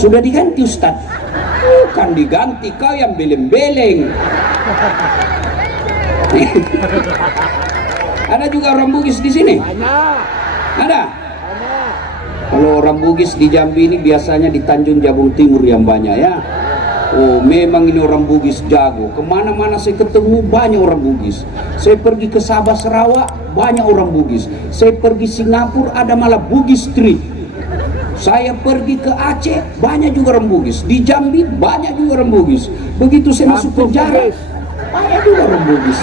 Sudah diganti Ustaz. Bukan diganti, kau yang beleng-beleng. Ada juga orang Bugis di sini? Ada? Kalau orang Bugis di Jambi ini biasanya di Tanjung Jabung Timur yang banyak ya. Oh, memang ini orang Bugis jago. Kemana-mana saya ketemu banyak orang Bugis. Saya pergi ke Sabah Sarawak banyak orang Bugis. Saya pergi Singapura ada malah Bugis Street. Saya pergi ke Aceh banyak juga orang Bugis. Di Jambi banyak juga orang Bugis. Begitu saya masuk penjara banyak juga orang Bugis.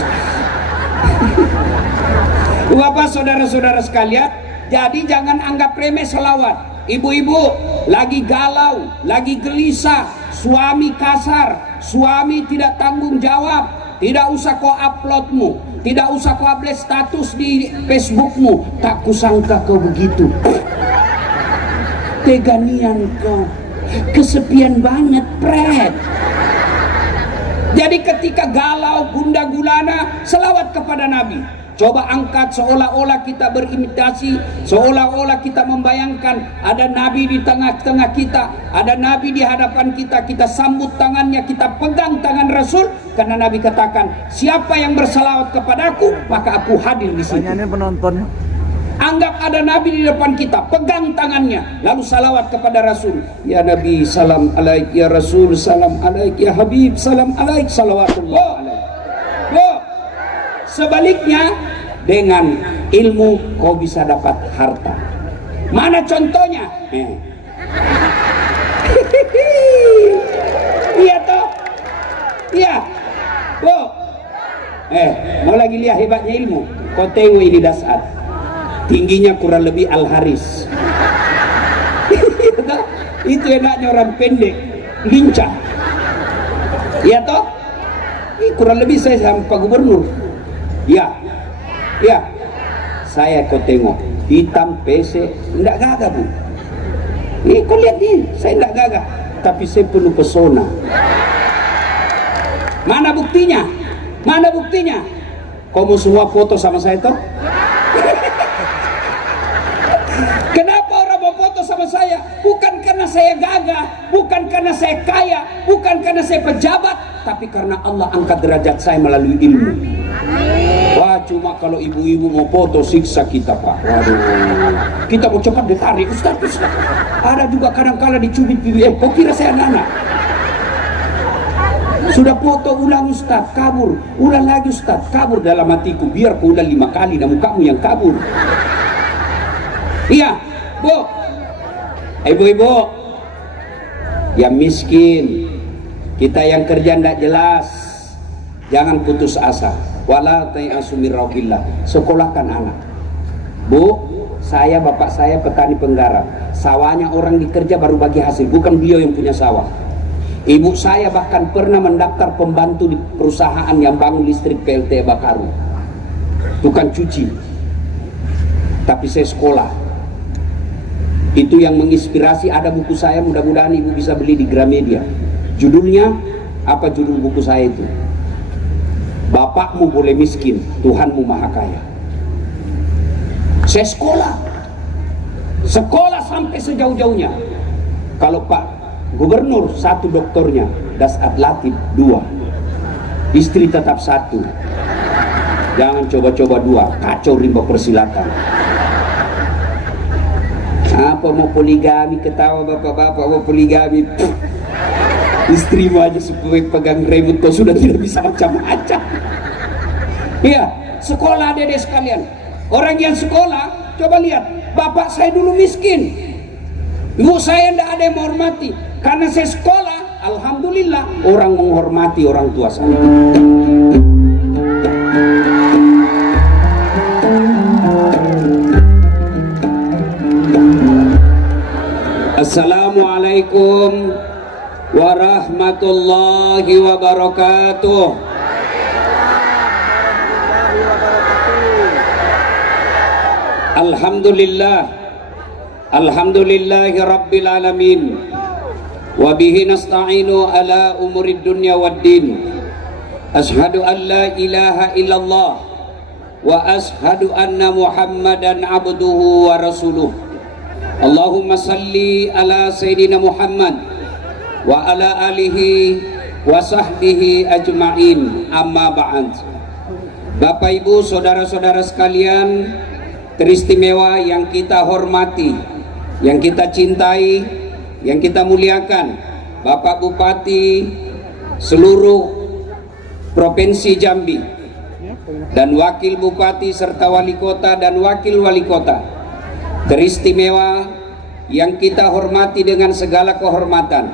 Bapak saudara-saudara sekalian, jadi jangan anggap remeh selawat. Ibu-ibu lagi galau, lagi gelisah, suami kasar, suami tidak tanggung jawab, tidak usah kau uploadmu, tidak usah kau upload status di Facebookmu. Tak kusangka kau begitu. Teganian kau, kesepian banget, pret. Jadi ketika galau, gundah gulana, selawat kepada Nabi. Coba angkat seolah-olah kita berimitasi, seolah-olah kita membayangkan ada Nabi di tengah-tengah kita, ada Nabi di hadapan kita, kita sambut tangannya, kita pegang tangan Rasul, karena Nabi katakan, siapa yang berselawat kepadaku, maka aku hadir di sini. Penontonnya. Anggap ada Nabi di depan kita, pegang tangannya, lalu salawat kepada Rasul. Ya Nabi, salam alaik, ya Rasul, salam alaik, ya Habib, salam alaik, salawatullah alaik. Sebaliknya, dengan ilmu kau bisa dapat harta. Mana contohnya? Iya toh? Iya. Mau lagi lihat hebatnya ilmu. Kau tengok ini Dasat. Tingginya kurang lebih Al-Haris. Itu enaknya orang pendek, lincah. Iya toh? Kurang lebih saya sama Pak Gubernur. Ya, ya, saya kau tengok hitam PC, enggak gagah bu. Ini kau lihat nih, saya enggak gagah, tapi saya penuh pesona. Mana buktinya? Mana buktinya? Kau mau semua foto sama saya toh? Kenapa orang mau foto sama saya? Bukan karena saya gagah, bukan karena saya kaya, bukan karena saya pejabat, tapi karena Allah angkat derajat saya melalui ilmu. Wah, cuma kalau ibu-ibu mau foto siksa kita pak. Waduh, kita mau cepat ditarik Ustaz. Ada juga kadang-kala dicubit BBM. Kok kira saya anak-anak? Sudah foto ulang Ustaz, kabur. Ulang lagi Ustaz, kabur. Dalam hatiku, biar ku ulang 5 kali dan mukamu yang kabur. Iya, bu, ibu-ibu yang miskin, kita yang kerja tidak jelas, jangan putus asa. Wala ta'iasu min rauhillah. Sekolahkan anak. Bu, saya bapak saya petani penggarap. Sawahnya orang dikerja baru bagi hasil, bukan beliau yang punya sawah. Ibu saya bahkan pernah mendaftar pembantu di perusahaan yang bangun listrik PLT Bakaru. Bukan cuci. Tapi saya sekolah. Itu yang menginspirasi. Ada buku saya, mudah-mudahan ibu bisa beli di Gramedia. Judulnya, apa judul buku saya itu? Bapakmu boleh miskin, Tuhanmu maha kaya. Saya sekolah sampai sejauh-jauhnya. Kalau Pak Gubernur 1 doktornya, Dasat Latif 2, istri tetap 1. Jangan coba-coba 2, kacau rimba persilatan. Apa mau poligami, ketawa bapak-bapak mau poligami. Istrimu aja supaya pegang remote kau sudah tidak bisa macam-macam. Iya, sekolah adik-adik sekalian. Orang yang sekolah, coba lihat, bapak saya dulu miskin, ibu saya tidak ada yang menghormati. Karena saya sekolah, alhamdulillah orang menghormati orang tua saya. Assalamualaikum warahmatullahi wabarakatuh. Alhamdulillah, alhamdulillahi rabbil alamin, wa bihi nasta'inu ala umurid dunya waddin. Ashhadu an la ilaha illallah wa ashhadu anna muhammadan abduhu wa rasuluh. Allahumma salli ala Sayyidina Muhammad wa ala alihi wa sahbihi ajma'in, amma ba'd. Bapak Ibu, saudara-saudara sekalian teristimewa yang kita hormati, yang kita cintai, yang kita muliakan, Bapak Bupati seluruh Provinsi Jambi dan Wakil Bupati serta Wali Kota dan Wakil Wali Kota teristimewa yang kita hormati dengan segala kehormatan,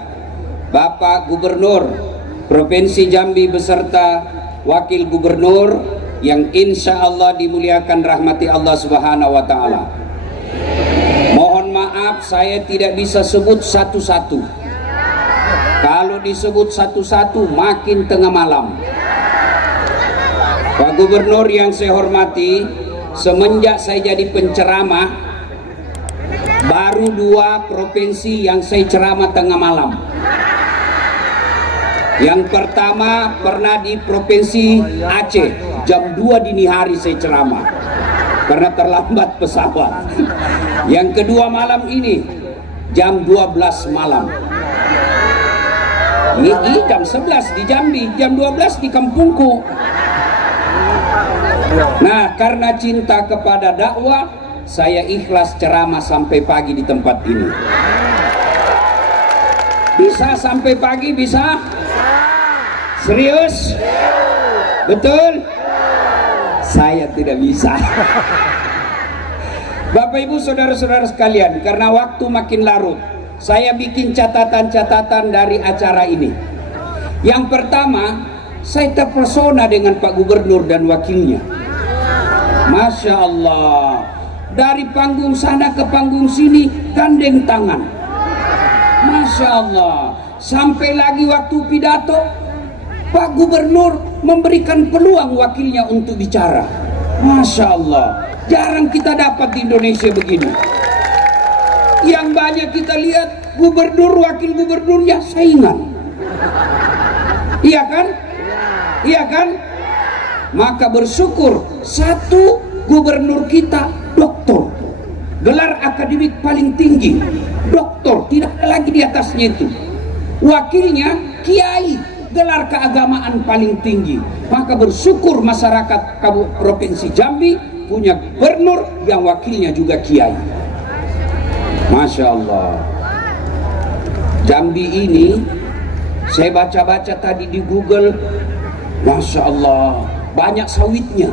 Bapak Gubernur Provinsi Jambi beserta Wakil Gubernur yang insya Allah dimuliakan rahmati Allah Subhanahu wa Ta'ala. Mohon maaf, saya tidak bisa sebut satu-satu. Kalau disebut satu-satu makin tengah malam. Pak Gubernur yang saya hormati, semenjak saya jadi penceramah, baru 2 provinsi yang saya ceramah tengah malam. Yang pertama pernah di Provinsi Aceh, jam 2 dini hari saya ceramah karena terlambat pesawat. Yang kedua malam ini jam 12 malam. Ini jam 11 di Jambi, jam 12 di kampungku. Nah, karena cinta kepada dakwah, saya ikhlas ceramah sampai pagi di tempat ini. Bisa sampai pagi, bisa? Serius? Betul? Saya tidak bisa. Bapak Ibu saudara-saudara sekalian, karena waktu makin larut, saya bikin catatan-catatan dari acara ini. Yang pertama, saya terpesona dengan Pak Gubernur dan wakilnya. Masya Allah, dari panggung sana ke panggung sini gandeng tangan. Masya Allah, sampai lagi waktu pidato Pak Gubernur memberikan peluang wakilnya untuk bicara. Masya Allah, jarang kita dapat di Indonesia begini. Yang banyak kita lihat gubernur, wakil gubernurnya saingan. Iya kan? Iya kan? Maka bersyukur satu gubernur kita doktor, gelar akademik paling tinggi, doktor, tidak ada lagi di atasnya itu. Wakilnya kiai, gelar keagamaan paling tinggi. Maka bersyukur masyarakat Provinsi Jambi punya gubernur yang wakilnya juga kiai. Masya Allah. Jambi ini saya baca-baca tadi di Google, Masya Allah, banyak sawitnya.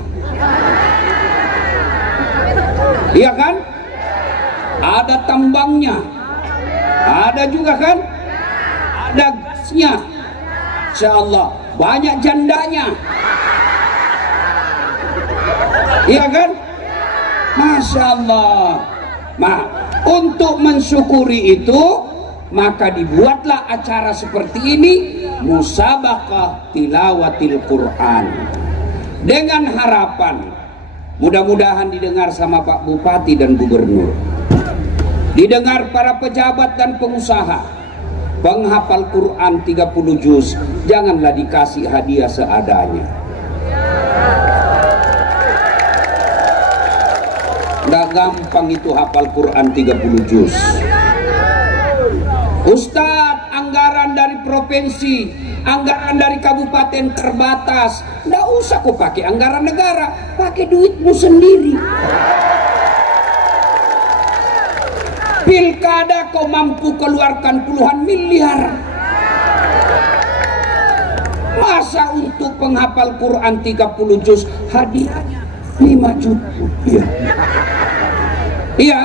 Iya kan? Ada tambangnya, ada juga kan? Ada gasnya. Insya Allah, banyak jandanya. Iya kan? Masya Allah. Nah, untuk mensyukuri itu, maka dibuatlah acara seperti ini, musabaqah tilawatil Quran, dengan harapan mudah-mudahan didengar sama Pak Bupati dan Gubernur, didengar para pejabat dan pengusaha, penghafal Quran 30 juz. Janganlah dikasih hadiah seadanya. Nggak gampang itu hafal Quran 30 juz. Ustadz, anggaran dari provinsi, anggaran dari kabupaten terbatas. Nggak usah kau pakai anggaran negara, pakai duitmu sendiri. Pilkada kau mampu keluarkan puluhan miliar. Masa untuk penghafal Quran 30 juz hadiahnya 5 juta? Iya. Iya.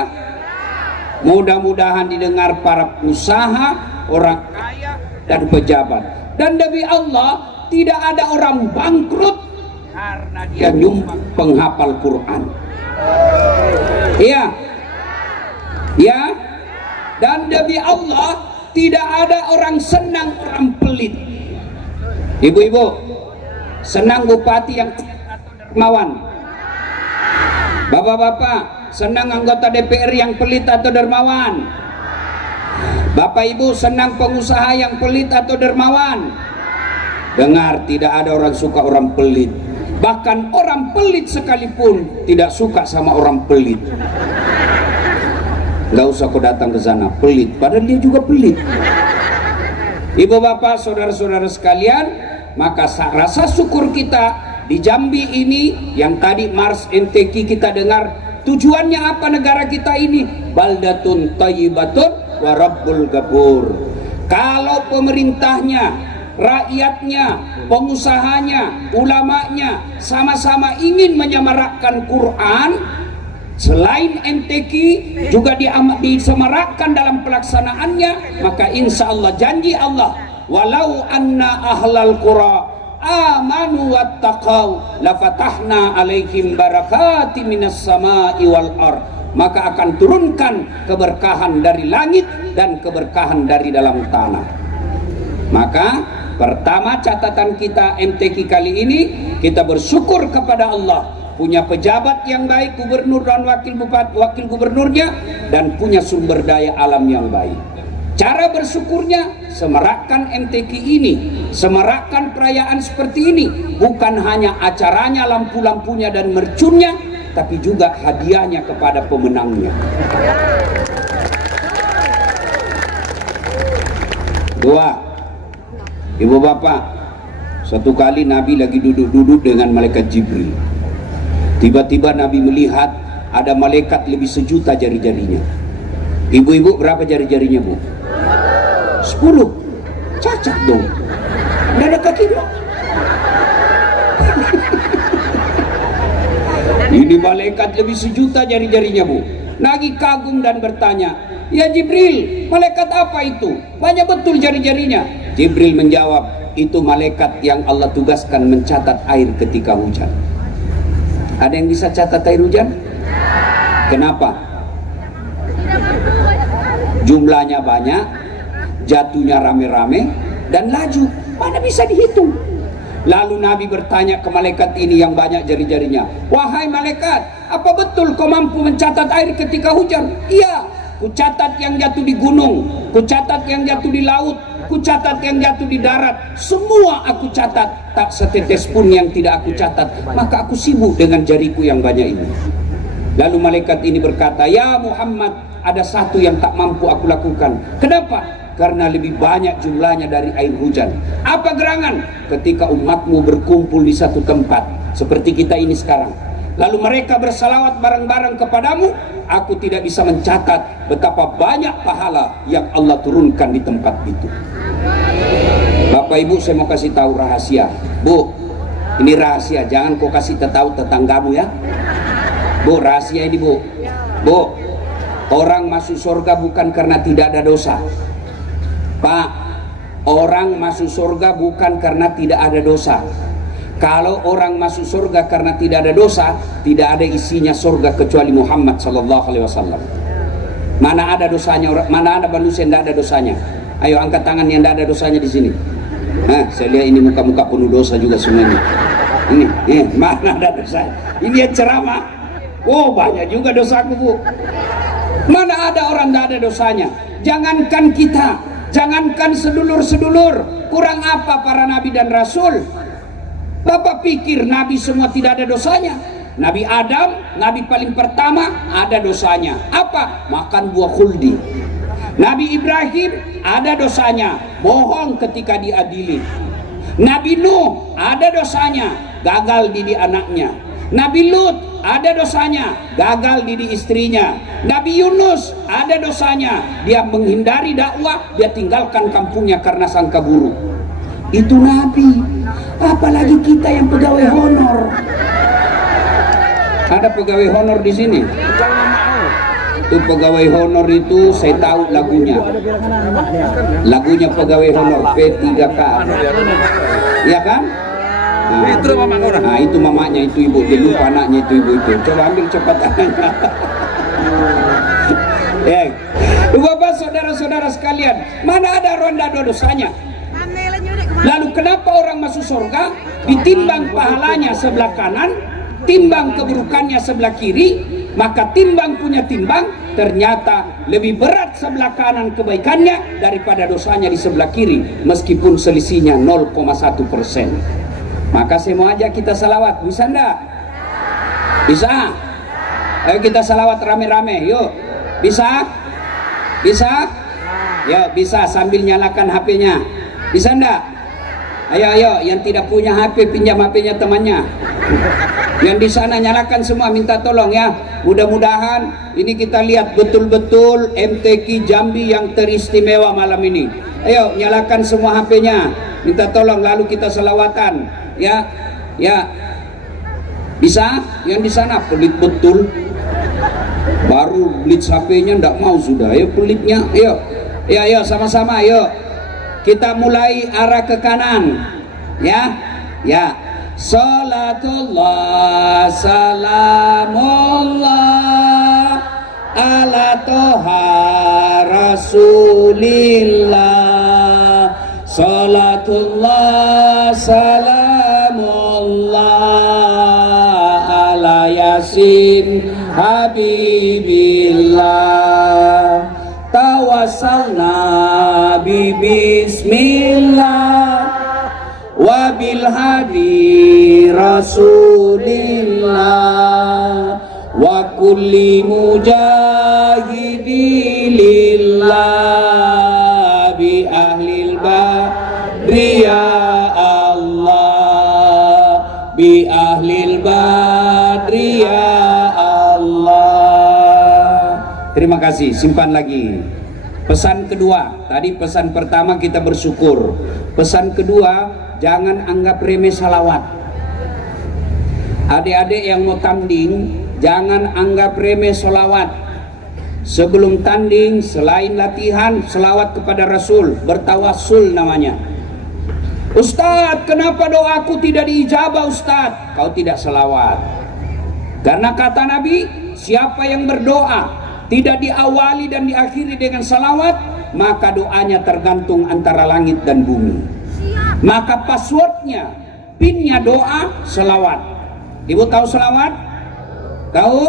Mudah-mudahan didengar para pengusaha, orang kaya dan pejabat. Dan demi Allah, tidak ada orang bangkrut karena dia nyumbang penghafal Quran. Iya. Ya. Dan demi Allah, tidak ada orang senang, orang pelit. Ibu-ibu, senang bupati yang dermawan? Bapak-bapak, senang anggota DPR yang pelit atau dermawan? Bapak Ibu, senang pengusaha yang pelit atau dermawan? Dengar, tidak ada orang suka orang pelit. Bahkan orang pelit sekalipun tidak suka sama orang pelit. Nggak usah kau datang ke sana, pelit. Padahal dia juga pelit. Ibu bapak, saudara-saudara sekalian, maka rasa syukur kita di Jambi ini yang tadi Mars NTQ kita dengar, tujuannya apa negara kita ini? Baldatun thayyibatun wa rabbul ghafur. Kalau pemerintahnya, rakyatnya, pengusahanya, ulamanya sama-sama ingin menyemarakkan Quran, selain NTQ juga disemarakkan dalam pelaksanaannya, maka insya Allah janji Allah, walau anna ahlal qura amanu wattaqau lafatahna alaihim barakati minas samai wal ard, maka akan turunkan keberkahan dari langit dan keberkahan dari dalam tanah. Maka pertama catatan kita MTQ kali ini, kita bersyukur kepada Allah punya pejabat yang baik, gubernur dan wakil gubernurnya, dan punya sumber daya alam yang baik. Cara bersyukurnya, semarakkan MTQ ini, semarakkan perayaan seperti ini, bukan hanya acaranya, lampu-lampunya dan mercunnya, tapi juga hadiahnya kepada pemenangnya. Dua, ibu bapak, satu kali Nabi lagi duduk-duduk dengan malaikat Jibril. Tiba-tiba Nabi melihat ada malaikat lebih 1.000.000 jari-jarinya. Ibu-ibu berapa jari-jarinya, Bu? 10. Cacat dong. Nggak ada kaki dong. Ini malaikat lebih 1.000.000 jari-jarinya, Bu. Nabi kagum dan bertanya, "Ya Jibril, malaikat apa itu? Banyak betul jari-jarinya." Jibril menjawab, "Itu malaikat yang Allah tugaskan mencatat air ketika hujan." Ada yang bisa catat air hujan? Kenapa? Jumlahnya banyak, jatuhnya rame-rame, dan laju. Mana bisa dihitung? Lalu Nabi bertanya ke malaikat ini yang banyak jari-jarinya, "Wahai malaikat, apa betul kau mampu mencatat air ketika hujan?" "Iya, ku catat yang jatuh di gunung, ku catat yang jatuh di laut, ku catat yang jatuh di darat, semua aku catat, tak setetes pun yang tidak aku catat, maka aku sibuk dengan jariku yang banyak ini." Lalu malaikat ini berkata, "Ya Muhammad, ada satu yang tak mampu aku lakukan." "Kenapa?" "Karena lebih banyak jumlahnya dari air hujan." "Apa gerangan?" "Ketika umatmu berkumpul di satu tempat seperti kita ini sekarang, lalu mereka bersalawat bareng-bareng kepadamu, aku tidak bisa mencatat betapa banyak pahala yang Allah turunkan di tempat itu." Bapak Ibu, saya mau kasih tahu rahasia. Bu, ini rahasia, jangan kau kasih tahu tetanggamu ya. Bu, rahasia ini, Bu. Bu, orang masuk surga bukan karena tidak ada dosa. Pak, orang masuk surga bukan karena tidak ada dosa. Kalau orang masuk surga karena tidak ada dosa, tidak ada isinya surga kecuali Muhammad sallallahu alaihi wasallam. Mana ada dosanya? Mana ada manusia yang tidak ada dosanya? Ayo angkat tangan yang tidak ada dosanya di sini. Nah, saya lihat ini muka-muka penuh dosa juga semuanya. Ini, mana ada dosa? Ini yang ceramah. Oh, banyak juga dosaku, Bu. Mana ada orang tidak ada dosanya? Jangankan kita, jangankan sedulur-sedulur, kurang apa para nabi dan rasul? Bapak pikir nabi semua tidak ada dosanya? Nabi Adam, nabi paling pertama, ada dosanya. Apa? Makan buah khuldi. Nabi Ibrahim ada dosanya, bohong ketika diadili. Nabi Nuh ada dosanya, gagal didik anaknya. Nabi Lut ada dosanya, gagal didik istrinya. Nabi Yunus ada dosanya, dia menghindari dakwah, dia tinggalkan kampungnya karena sangka buruk. Itu nabi, apalagi kita yang pegawai honor. Ada pegawai honor di sini? Itu pegawai honor itu saya tahu lagunya. Lagunya pegawai honor P3K. Iya kan? Nah, itu mamanya, itu ibu, dia lupa anaknya itu ibu itu. Coba ambil cepat anaknya. Bapak, saudara-saudara sekalian, mana ada ronda dosanya? Lalu kenapa orang masuk surga ditimbang pahalanya sebelah kanan, timbang keburukannya sebelah kiri, maka timbang punya timbang ternyata lebih berat sebelah kanan kebaikannya daripada dosanya di sebelah kiri, meskipun selisihnya 0,1%. Maka saya mau ajak kita salawat, bisa enggak? Bisa? Ayo kita salawat rame-rame, yuk. Bisa? Bisa? Ya bisa, sambil nyalakan HP-nya. Bisa enggak? Ayo, yang tidak punya HP pinjam HP-nya temannya. Yang di sana nyalakan semua, minta tolong ya. Mudah-mudahan ini kita lihat betul-betul MTQ Jambi yang teristimewa malam ini. Ayo nyalakan semua HP-nya, minta tolong, lalu kita selawatan ya. Bisa? Yang di sana pelit betul, baru blitz HP-nya ndak mau sudah. Ayo pelitnya, ayo sama-sama, ayo kita mulai arah ke kanan ya. Salatullah salamullah ala toha rasulillah. Salatullah salamullah ala yasin habibillah. Tawassalna bi bismillah wa bil hadi rasulillah wa kulli mujahidi lillah bi ahlil badri ya Allah, bi ahlil badri ya Allah. Terima kasih, simpan lagi. Pesan kedua, tadi pesan pertama kita bersyukur. Pesan kedua, jangan anggap remeh salawat. Adik-adik yang mau tanding, jangan anggap remeh salawat. Sebelum tanding, selain latihan, selawat kepada Rasul, bertawassul namanya. Ustadz, kenapa doaku tidak diijabah Ustadz? Kau tidak selawat. Karena kata Nabi, siapa yang berdoa tidak diawali dan diakhiri dengan salawat, maka doanya tergantung antara langit dan bumi. Maka passwordnya, pinnya doa, selawat. Ibu tahu selawat? Tahu?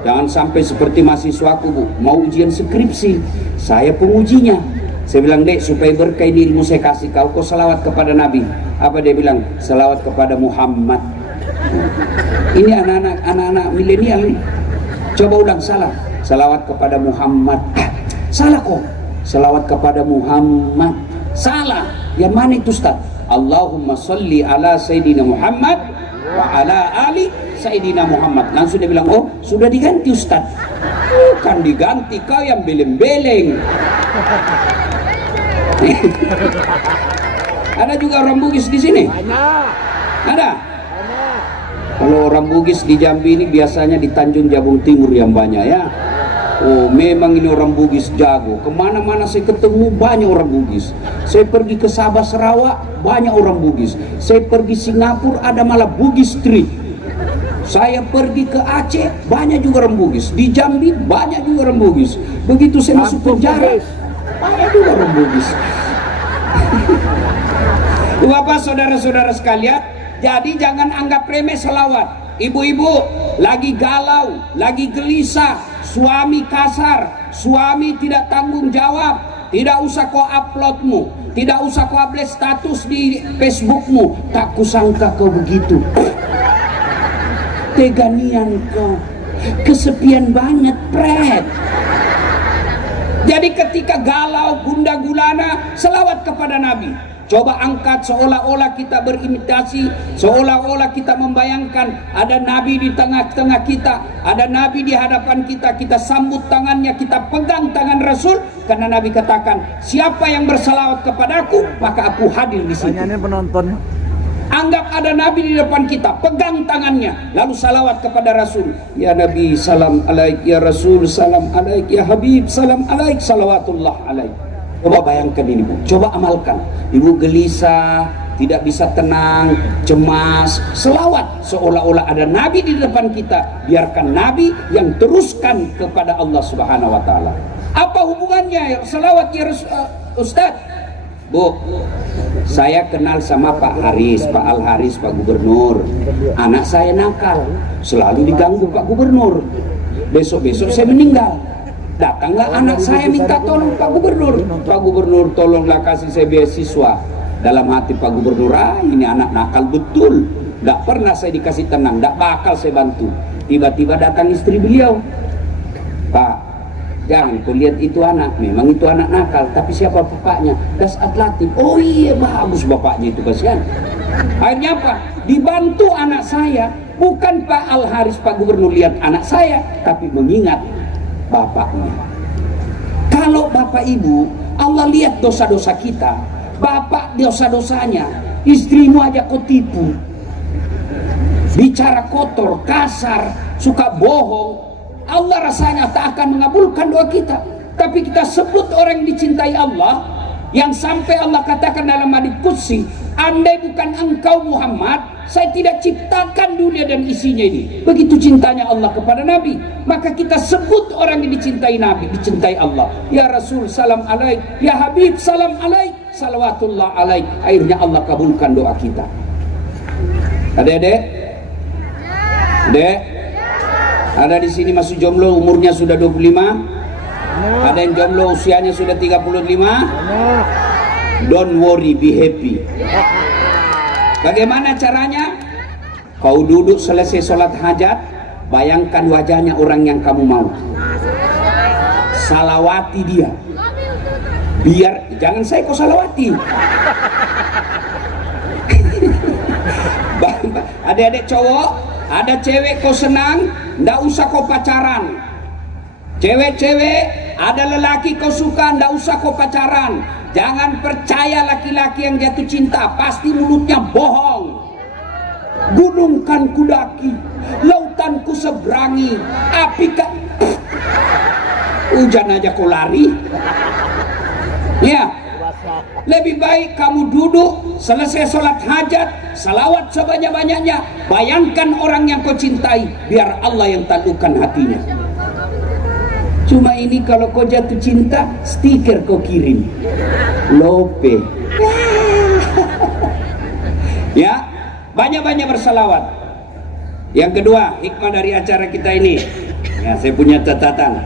Jangan sampai seperti mahasiswaku, Bu, mau ujian skripsi, saya pengujinya. Saya bilang, Dek, supaya berkah dirimu saya kasih kau selawat kepada Nabi. Apa dia bilang? Selawat kepada Muhammad. Ini anak-anak milenial nih. Coba ulang, salah. Selawat kepada Muhammad. Salah kok. Selawat kepada Muhammad. Salah. Yang mana itu Ustaz? Allahumma salli ala Sayyidina Muhammad wa ala ali Sayyidina Muhammad. Langsung dia bilang, oh sudah diganti Ustaz. Bukan diganti, kau yang beleng-beleng. Ada juga orang Bugis di sini? Ada? Kalau orang Bugis di Jambi ini biasanya di Tanjung Jabung Timur yang banyak ya. Oh memang ini orang Bugis jago. Kemana-mana saya ketemu banyak orang Bugis. Saya pergi ke Sabah Sarawak banyak orang Bugis. Saya pergi Singapura ada malah Bugis Street. Saya pergi ke Aceh banyak juga orang Bugis. Di Jambi banyak juga orang Bugis. Begitu saya masuk penjara banyak juga orang Bugis. Bapak saudara-saudara sekalian, jadi jangan anggap remeh selawat. Ibu-ibu lagi galau, lagi gelisah, suami kasar, suami tidak tanggung jawab, tidak usah kau uploadmu, tidak usah kau upload status di Facebookmu. Tak kusangka kau begitu. Teganian kau, kesepian banget, pret. Jadi ketika galau, gundah gulana, selawat kepada Nabi. Coba angkat seolah-olah kita berimitasi, seolah-olah kita membayangkan ada Nabi di tengah-tengah kita, ada Nabi di hadapan kita, kita sambut tangannya, kita pegang tangan Rasul, karena Nabi katakan, siapa yang berselawat kepadaku, maka aku hadir di situ. Penonton. Anggap ada Nabi di depan kita, pegang tangannya, lalu salawat kepada Rasul. Ya Nabi, salam alaik, ya Rasul, salam alaik, ya Habib, salam alaik, salawatullah alaik. Coba bayangkan ini, Bu. Coba amalkan. Ibu gelisah, tidak bisa tenang, cemas, selawat seolah-olah ada Nabi di depan kita. Biarkan Nabi yang teruskan kepada Allah Subhanahu wa taala. Apa hubungannya selawat ya Ustaz? Bu, saya kenal sama Pak Haris, Pak Al Haris, Pak Gubernur. Anak saya nakal, selalu diganggu Pak Gubernur. Besok-besok saya meninggal. Datanglah anak saya minta tolong Pak Gubernur. Pak Gubernur tolonglah kasih saya beasiswa. Dalam hati Pak Gubernur, ini anak nakal betul. Tidak pernah saya dikasih tenang, tidak bakal saya bantu. Tiba-tiba datang istri beliau. Pak, Jangan kau lihat itu anak, memang itu anak nakal, tapi siapa bapaknya? Das Atlatif. Oh iya, bagus bapaknya itu, kasihan. Akhirnya apa? Dibantu anak saya. Bukan Pak Al Haris, Pak Gubernur lihat anak saya, tapi mengingat bapaknya. Kalau bapak ibu, Allah lihat dosa-dosa kita. Bapak dosa-dosanya, istrimu aja kau tipu, bicara kotor, kasar, suka bohong. Allah rasanya tak akan mengabulkan doa kita. Tapi kita sebut orang yang dicintai Allah, yang sampai Allah katakan dalam hadits qudsi, andai bukan engkau Muhammad, saya tidak ciptakan dunia dan isinya ini. Begitu cintanya Allah kepada Nabi. Maka kita sebut orang yang dicintai Nabi, dicintai Allah. Ya Rasul salam alaik, ya Habib salam alaik, salawatullah alaik. Akhirnya Allah kabulkan doa kita. Adek-adek? Dek? Ada di sini masih jomblo, umurnya sudah 25? Ada yang jomblo usianya sudah 35? Don't worry, be happy. Bagaimana caranya? Kau duduk selesai sholat hajat, bayangkan wajahnya orang yang kamu mau. Salawati dia. Biar, jangan saya kau salawati. Adik-adik cowok, ada cewek kau senang, ndak usah kau pacaran. Cewek-cewek, ada lelaki kau suka, ndak usah kau pacaran. Jangan percaya laki-laki yang jatuh cinta, pasti mulutnya bohong. Gunung kan kudaki, lautan ku seberangi, api kan hujan aja kau lari. Ya, lebih baik kamu duduk selesai sholat hajat, salawat sebanyak-banyaknya, bayangkan orang yang kau cintai, biar Allah yang taklukkan hatinya. Cuma ini kalau kau jatuh cinta, stiker kau kirim, lope. Ya, banyak-banyak bersalawat. Yang kedua, hikmah dari acara kita ini, ya, saya punya catatan.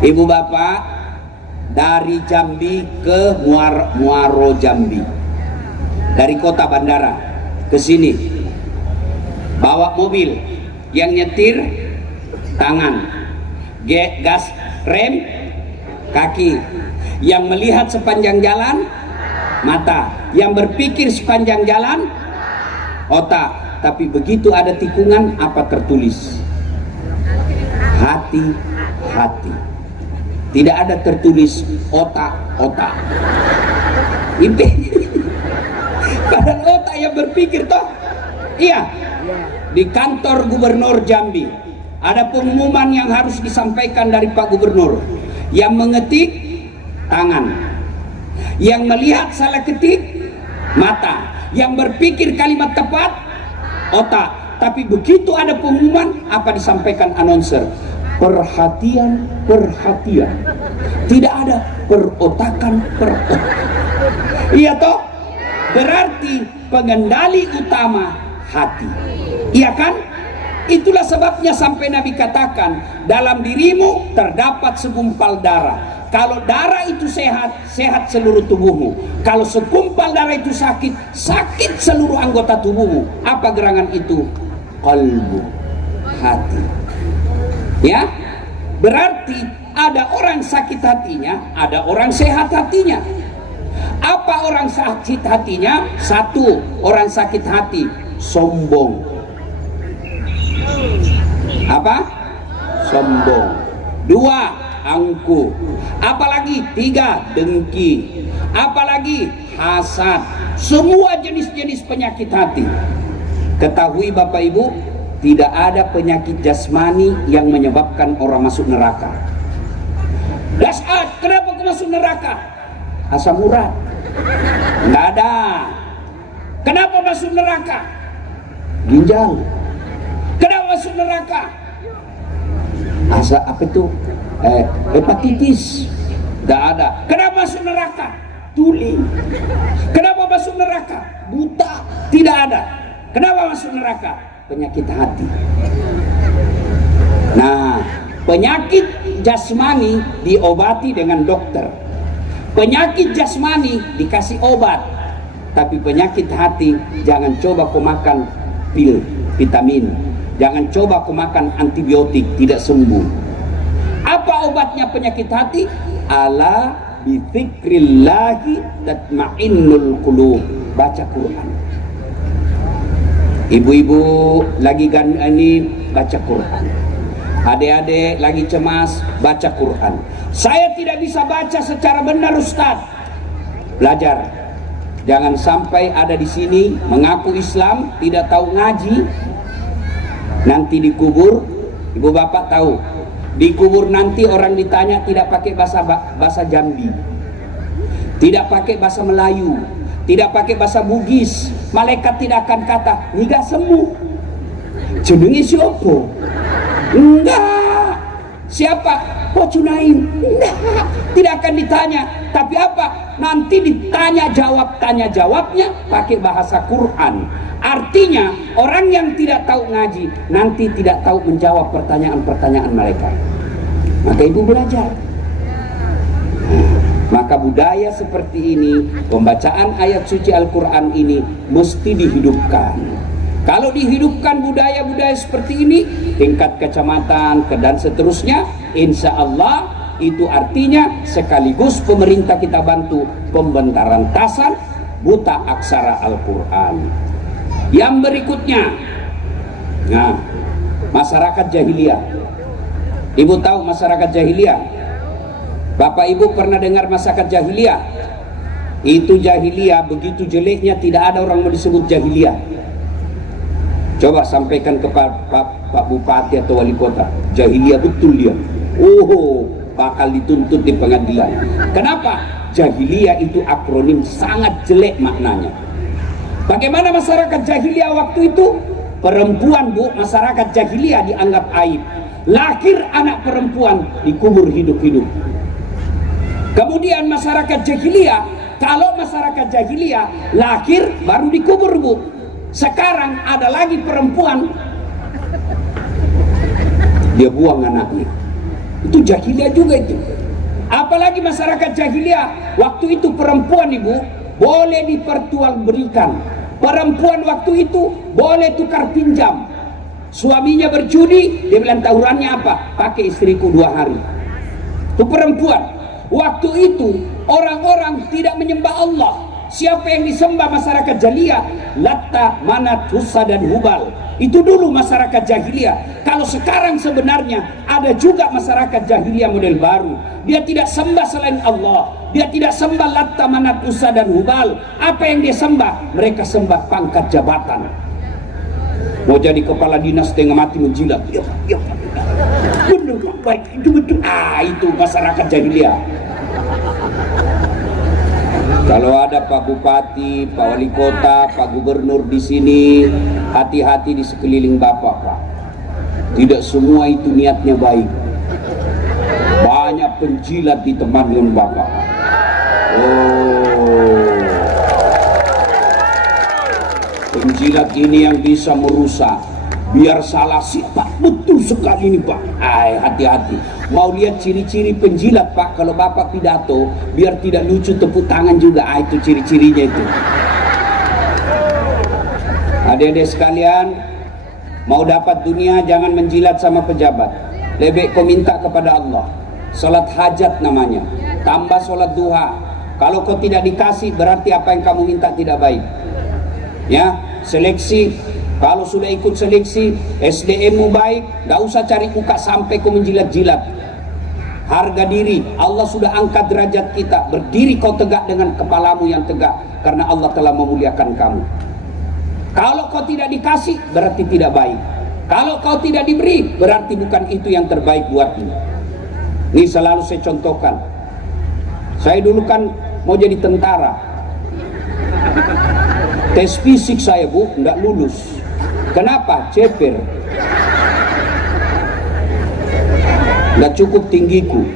Ibu bapak dari Jambi ke Muaro Jambi, dari kota bandara ke sini, bawa mobil, yang nyetir tangan, gas rem kaki, yang melihat sepanjang jalan mata, yang berpikir sepanjang jalan otak. Tapi begitu ada tikungan, apa tertulis? Hati-hati. Tidak ada tertulis otak-otak. Itu padahal otak yang berpikir toh. Iya. Di kantor Gubernur Jambi ada pengumuman yang harus disampaikan dari Pak Gubernur. Yang mengetik tangan, yang melihat salah ketik mata, yang berpikir kalimat tepat otak. Tapi begitu ada pengumuman, apa disampaikan announcer? Perhatian, perhatian. Tidak ada perotakan, perotakan. Iya toh? Berarti pengendali utama hati. Iya kan? Itulah sebabnya sampai Nabi katakan, dalam dirimu terdapat segumpal darah. Kalau darah itu sehat, sehat seluruh tubuhmu. Kalau segumpal darah itu sakit, sakit seluruh anggota tubuhmu. Apa gerangan itu? Qalbu, hati. Ya, berarti ada orang sakit hatinya, ada orang sehat hatinya. Apa orang sakit hatinya? Satu, orang sakit hati sombong. Apa? Sombong. Dua, angkuh. Apalagi? Tiga, dengki. Apalagi? Hasad. Semua jenis-jenis penyakit hati. Ketahui Bapak Ibu, tidak ada penyakit jasmani yang menyebabkan orang masuk neraka. Dasar, kenapa kau masuk neraka? Asam urat. Nggak ada. Kenapa masuk neraka? Ginjal. Kenapa masuk neraka? Apa itu? Hepatitis. Nggak ada. Kenapa masuk neraka? Tuli. Kenapa masuk neraka? Buta. Tidak ada. Kenapa masuk neraka? Penyakit hati. Nah, penyakit jasmani diobati dengan dokter. Penyakit jasmani dikasih obat. Tapi penyakit hati, jangan coba kau makan pil, vitamin. Jangan coba kau makan antibiotik, tidak sembuh. Apa obatnya penyakit hati? Ala bidzikrillahi tatma'innul qulub. Baca Quran. Ibu-ibu lagi ini baca Quran. Adik-adik lagi cemas, baca Quran. Saya tidak bisa baca secara benar, Ustaz. Belajar. Jangan sampai ada di sini mengaku Islam, tidak tahu ngaji. Nanti dikubur, ibu bapak tahu. Dikubur nanti orang ditanya tidak pakai bahasa Jambi. Tidak pakai bahasa Melayu. Tidak pakai bahasa Bugis. Malaikat tidak akan kata, "Niga semu." Jenenge siapa? Enggak. Siapa? Pocunain. Enggak. Tidak akan ditanya. Tapi apa? Nanti ditanya tanya jawabnya pakai bahasa Quran. Artinya orang yang tidak tahu ngaji nanti tidak tahu menjawab pertanyaan-pertanyaan mereka. Maka ibu belajar. Maka budaya seperti ini, pembacaan ayat suci Al-Quran ini mesti dihidupkan. Kalau dihidupkan budaya-budaya seperti ini, tingkat kecamatan dan seterusnya, insya Allah itu artinya sekaligus pemerintah kita bantu pembentaran buta aksara Al-Quran. Yang berikutnya, nah, masyarakat jahiliyah. Ibu tahu masyarakat jahiliyah? Bapak ibu pernah dengar masyarakat jahiliyah? Itu jahiliyah begitu jeleknya, tidak ada orang mau disebut jahiliyah. Coba sampaikan ke Pak Bupati atau Wali Kota, jahiliyah betul dia. Oh, bakal dituntut di pengadilan. Kenapa? Jahiliyah itu akronim sangat jelek maknanya. Bagaimana masyarakat jahiliyah waktu itu? Perempuan, Bu, masyarakat jahiliyah dianggap aib. Lahir anak perempuan dikubur hidup-hidup. Kemudian masyarakat jahiliyah, kalau masyarakat jahiliyah lahir baru dikubur, Bu. Sekarang ada lagi perempuan, dia buang anaknya. Itu jahiliyah juga itu. Apalagi masyarakat jahiliyah, waktu itu perempuan, Ibu, boleh diperjualbelikan. Perempuan waktu itu boleh tukar pinjam. Suaminya berjudi, dia bilang tahurannya apa? Pakai istriku 2 hari. Itu perempuan. Waktu itu orang-orang tidak menyembah Allah. Siapa yang disembah masyarakat jahiliyah? Latta, Manat, Uzza dan Hubal. Itu dulu masyarakat jahiliyah. Kalau sekarang sebenarnya ada juga masyarakat jahiliyah model baru. Dia tidak sembah selain Allah. Dia tidak sembah Latta, Manat, Uzza dan Hubal. Apa yang dia sembah? Mereka sembah pangkat jabatan. Mau jadi kepala dinas tengah mati menjilat. Ya, ya. Benar, baik, itu betul. Itu masyarakat jahiliyah. Kalau ada Pak Bupati, Pak Wali Kota, Pak Gubernur di sini, hati-hati di sekeliling Bapak, Pak. Tidak semua itu niatnya baik. Banyak penjilat di teman dengan Bapak. Oh, penjilat ini yang bisa merusak. Biar salah siapa? Betul sekali ini, Pak. Hati-hati. Mau lihat ciri-ciri penjilat, Pak? Kalau Bapak pidato, biar tidak lucu tepuk tangan juga. Itu ciri-cirinya itu. Adik-adik sekalian, mau dapat dunia jangan menjilat sama pejabat. Lebih kau minta kepada Allah. Salat hajat namanya. Tambah salat duha. Kalau kau tidak dikasih, berarti apa yang kamu minta tidak baik. Ya, seleksi. Kalau sudah ikut seleksi, SDM-mu baik, gak usah cari muka sampai kau menjilat-jilat. Harga diri, Allah sudah angkat derajat kita. Berdiri kau tegak dengan kepalamu yang tegak, karena Allah telah memuliakan kamu. Kalau kau tidak dikasih, berarti tidak baik. Kalau kau tidak diberi, berarti bukan itu yang terbaik buatmu. Ini selalu saya contohkan. Saya dulu kan mau jadi tentara. Tes fisik saya, Bu, nggak lulus. Kenapa? Ceper. Nggak cukup tinggiku.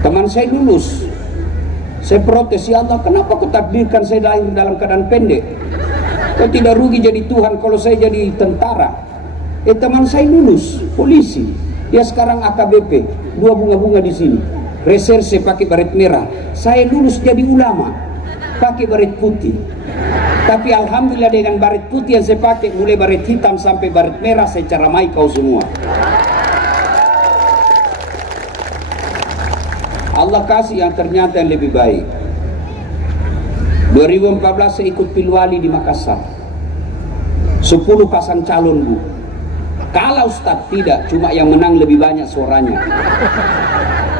Teman saya lulus. Saya protes, ya Allah, kenapa kau takdirkan saya lahir dalam keadaan pendek? Kau tidak rugi jadi Tuhan kalau saya jadi tentara. Teman saya lulus polisi. Dia sekarang AKBP, 2 bunga-bunga di sini. Reserse pakai baret merah. Saya lulus jadi ulama, pakai baret putih. Tapi alhamdulillah dengan baret putih yang saya pakai, mulai baret hitam sampai baret merah, saya caramai kau semua. Allah kasih yang ternyata yang lebih baik. 2014 saya ikut pilwali di Makassar, 10 pasang calon, Bu. Kalau Ustadz tidak, cuma yang menang lebih banyak suaranya.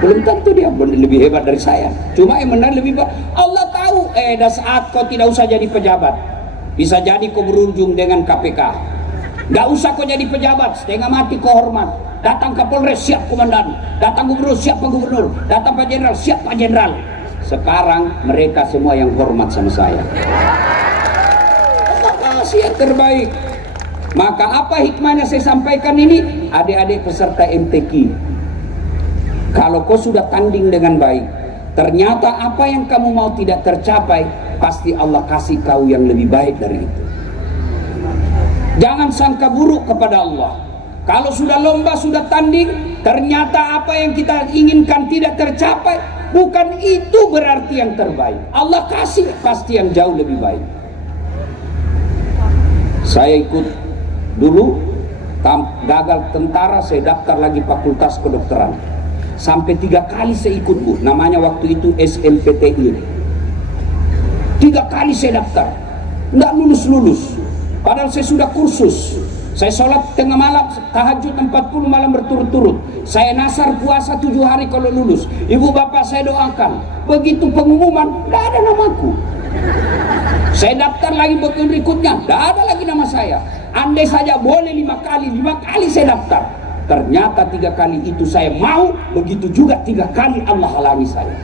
Belum tentu dia lebih hebat dari saya, cuma yang menang lebih banyak. Allah tahu, dah saat kau tidak usah jadi pejabat, bisa jadi kau berujung dengan KPK. Gak usah kau jadi pejabat, setengah mati kau hormat. Datang Kapolres, siap komandan. Datang gubernur, siap Pak Gubernur. Datang Pak Jenderal, siap Pak Jenderal. Sekarang mereka semua yang hormat sama saya. Allah kasih yang terbaik. Maka apa hikmahnya saya sampaikan ini? Adik-adik peserta MTQ, kalau kau sudah tanding dengan baik, ternyata apa yang kamu mau tidak tercapai, pasti Allah kasih kau yang lebih baik dari itu. Jangan sangka buruk kepada Allah. Kalau sudah lomba, sudah tanding, ternyata apa yang kita inginkan tidak tercapai, bukan itu berarti yang terbaik. Allah kasih pasti yang jauh lebih baik. Saya ikut dulu, gagal tentara, saya daftar lagi fakultas kedokteran. Sampai 3 kali saya ikut, Bu. Namanya waktu itu SNPTI. 3 kali saya daftar, nggak lulus-lulus. Padahal saya sudah kursus. Saya sholat tengah malam, tahajud 40 malam berturut-turut. Saya nasar puasa 7 hari kalau lulus. Ibu bapak saya doakan. Begitu pengumuman, nggak ada namaku. Saya daftar lagi berikutnya, nggak ada lagi nama saya. Andai saja boleh 5 kali saya daftar. Ternyata 3 kali itu saya mau, begitu juga 3 kali Allah halangi saya.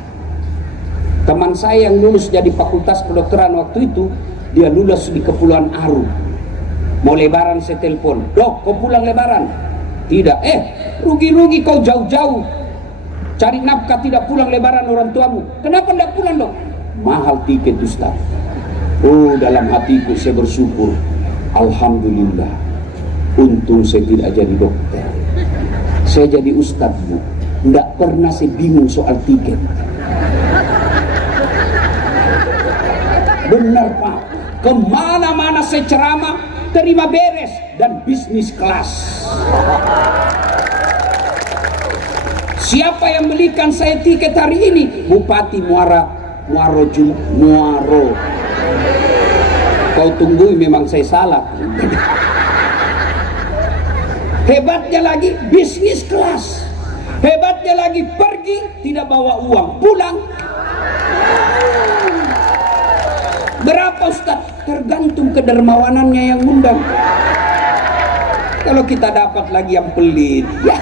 Teman saya yang lulus jadi fakultas kedokteran waktu itu, dia lulus di Kepulauan Aru. Mau lebaran saya telepon, "Dok, kau pulang lebaran?" "Tidak." Rugi-rugi kau jauh-jauh cari nafkah tidak pulang lebaran orang tuamu." "Kenapa tidak pulang, Dok?" "Mahal tiket, Ustaz." Oh, dalam hatiku saya bersyukur. Alhamdulillah, untung saya tidak jadi dokter, saya jadi ustadz, Bu. Tidak pernah saya bingung soal tiket. Benar, Pak, kemana-mana saya ceramah, terima beres dan bisnis kelas. Siapa yang belikan saya tiket hari ini? Bupati Muaro. Kau tunggu, memang saya salah. Hebatnya lagi bisnis kelas. Hebatnya lagi pergi tidak bawa uang, pulang. Berapa, Ustaz? Tergantung kedermawanannya yang undang. Kalau kita dapat lagi yang pelit, ya.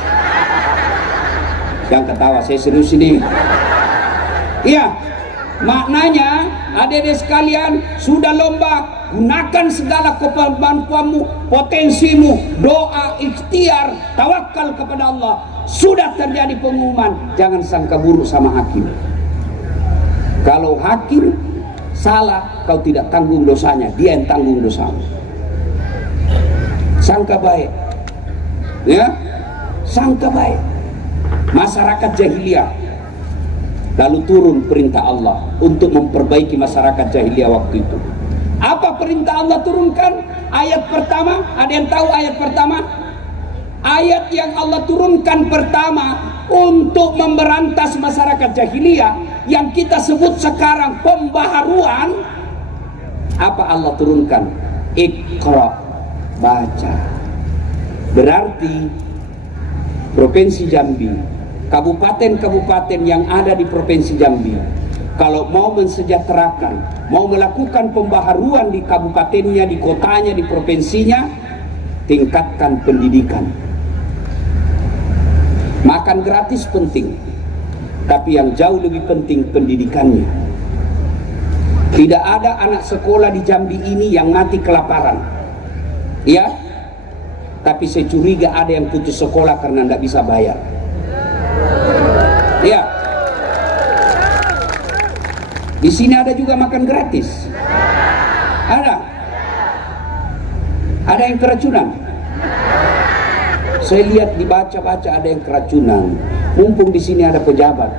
Jangan ketawa, saya serius ini. Iya, maknanya adik-adik sekalian, sudah lomba, gunakan segala kemampuanmu, potensimu, doa, ikhtiar, tawakal kepada Allah. Sudah terjadi pengumuman, jangan sangka buruk sama hakim. Kalau hakim salah, kau tidak tanggung dosanya, dia yang tanggung dosamu. Sangka baik, ya, sangka baik. Masyarakat jahiliyah, lalu turun perintah Allah untuk memperbaiki masyarakat jahiliyah waktu itu. Apa perintah Allah turunkan? Ayat pertama, ada yang tahu ayat pertama? Ayat yang Allah turunkan pertama untuk memberantas masyarakat jahiliyah yang kita sebut sekarang pembaharuan. Apa Allah turunkan? Iqra, baca. Berarti Provinsi Jambi, kabupaten-kabupaten yang ada di Provinsi Jambi, kalau mau mensejahterakan, mau melakukan pembaharuan di kabupatennya, di kotanya, di provinsinya, tingkatkan pendidikan. Makan gratis penting, tapi yang jauh lebih penting pendidikannya. Tidak ada anak sekolah di Jambi ini yang mati kelaparan, ya. Tapi saya curiga ada yang putus sekolah karena tidak bisa bayar, ya. Di sini ada juga makan gratis. Ada yang keracunan. Saya lihat dibaca-baca ada yang keracunan. Mumpung di sini ada pejabat,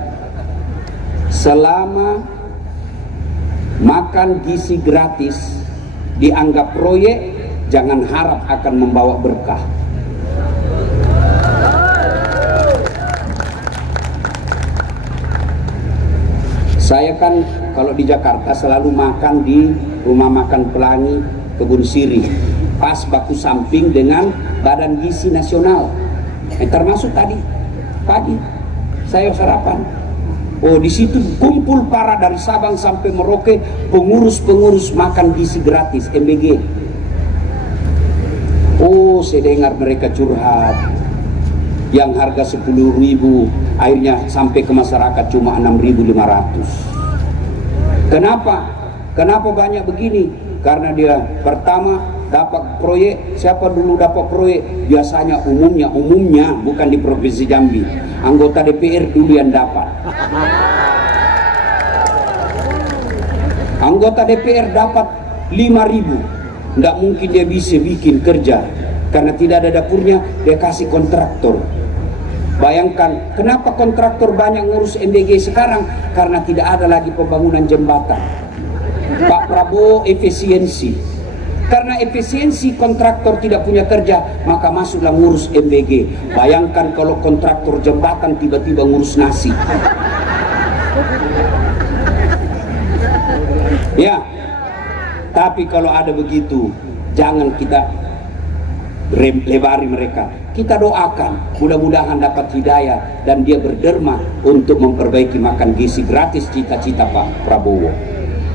selama makan gizi gratis dianggap proyek, jangan harap akan membawa berkah. Saya kan kalau di Jakarta selalu makan di rumah makan Pelangi Kebun Sirih, pas baku samping dengan Badan Gizi Nasional. Termasuk tadi pagi saya sarapan. Oh, di situ kumpul para dari Sabang sampai Merauke pengurus-pengurus makan gizi gratis MBG. Oh, saya dengar mereka curhat. Yang harga 10.000 akhirnya sampai ke masyarakat cuma 6.500. Kenapa? Kenapa banyak begini? Karena dia pertama dapat proyek. Siapa dulu dapat proyek? Biasanya umumnya bukan di Provinsi Jambi, anggota DPR dulu yang dapat. Anggota DPR dapat 5.000. Nggak mungkin dia bisa bikin kerja karena tidak ada dapurnya, dia kasih kontraktor. Bayangkan kenapa kontraktor banyak ngurus MBG sekarang? Karena tidak ada lagi pembangunan jembatan. Pak Prabowo efisiensi. Karena efisiensi kontraktor tidak punya kerja, maka masuklah ngurus MBG. Bayangkan kalau kontraktor jembatan tiba-tiba ngurus nasi. Ya, tapi kalau ada begitu, jangan kita lebari mereka. Kita doakan, mudah-mudahan dapat hidayah dan dia berderma untuk memperbaiki makan gizi gratis cita-cita Pak Prabowo.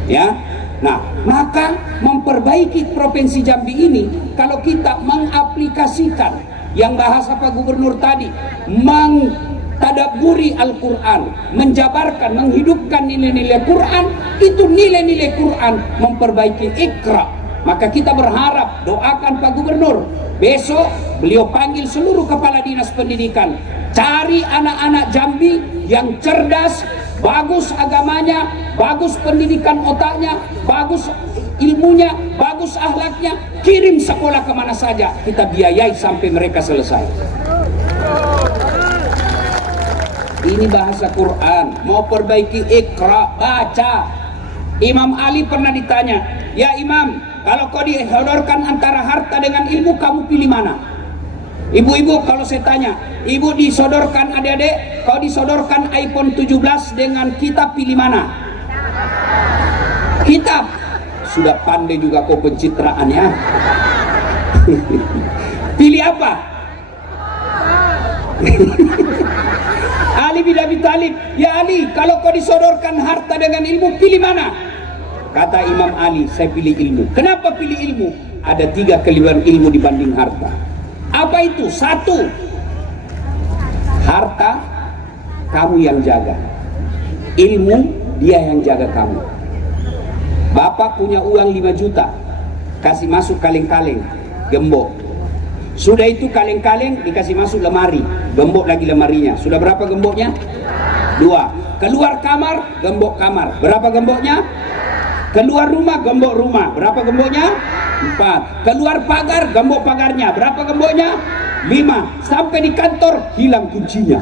Ya, nah maka memperbaiki Provinsi Jambi ini kalau kita mengaplikasikan yang bahasa Pak Gubernur tadi, mentadabburi Al-Quran, menjabarkan, menghidupkan nilai-nilai Quran, itu nilai-nilai Quran memperbaiki Iqra. Maka kita berharap, doakan Pak Gubernur, besok beliau panggil seluruh kepala dinas pendidikan, cari anak-anak Jambi yang cerdas, bagus agamanya, bagus pendidikan otaknya, bagus ilmunya, bagus akhlaknya, kirim sekolah kemana saja, kita biayai sampai mereka selesai. Ini bahasa Quran, mau perbaiki Iqra, baca. Imam Ali pernah ditanya, ya Imam, kalau kau disodorkan antara harta dengan ilmu, kamu pilih mana? Ibu-ibu, kalau saya tanya, ibu disodorkan adik-adik, kau disodorkan iPhone 17 dengan kitab, pilih mana? Kitab. Sudah pandai juga kau pencitraan ya. Pilih apa? Ali bin Abi Thalib, ya Ali, kalau kau disodorkan harta dengan ilmu, pilih mana? Kata Imam Ali, saya pilih ilmu. Kenapa pilih ilmu? Ada 3 kelebihan ilmu dibanding harta. Apa itu? 1, harta kamu yang jaga, ilmu dia yang jaga kamu. Bapak punya uang 5 juta, kasih masuk kaleng-kaleng, gembok. Sudah itu kaleng-kaleng dikasih masuk lemari, gembok lagi lemarinya. Sudah berapa gemboknya? 2. Keluar kamar, gembok kamar. Berapa gemboknya? Keluar rumah, gembok rumah. Berapa gemboknya? 4. Keluar pagar, gembok pagarnya. Berapa gemboknya? 5. Sampai di kantor, hilang kuncinya.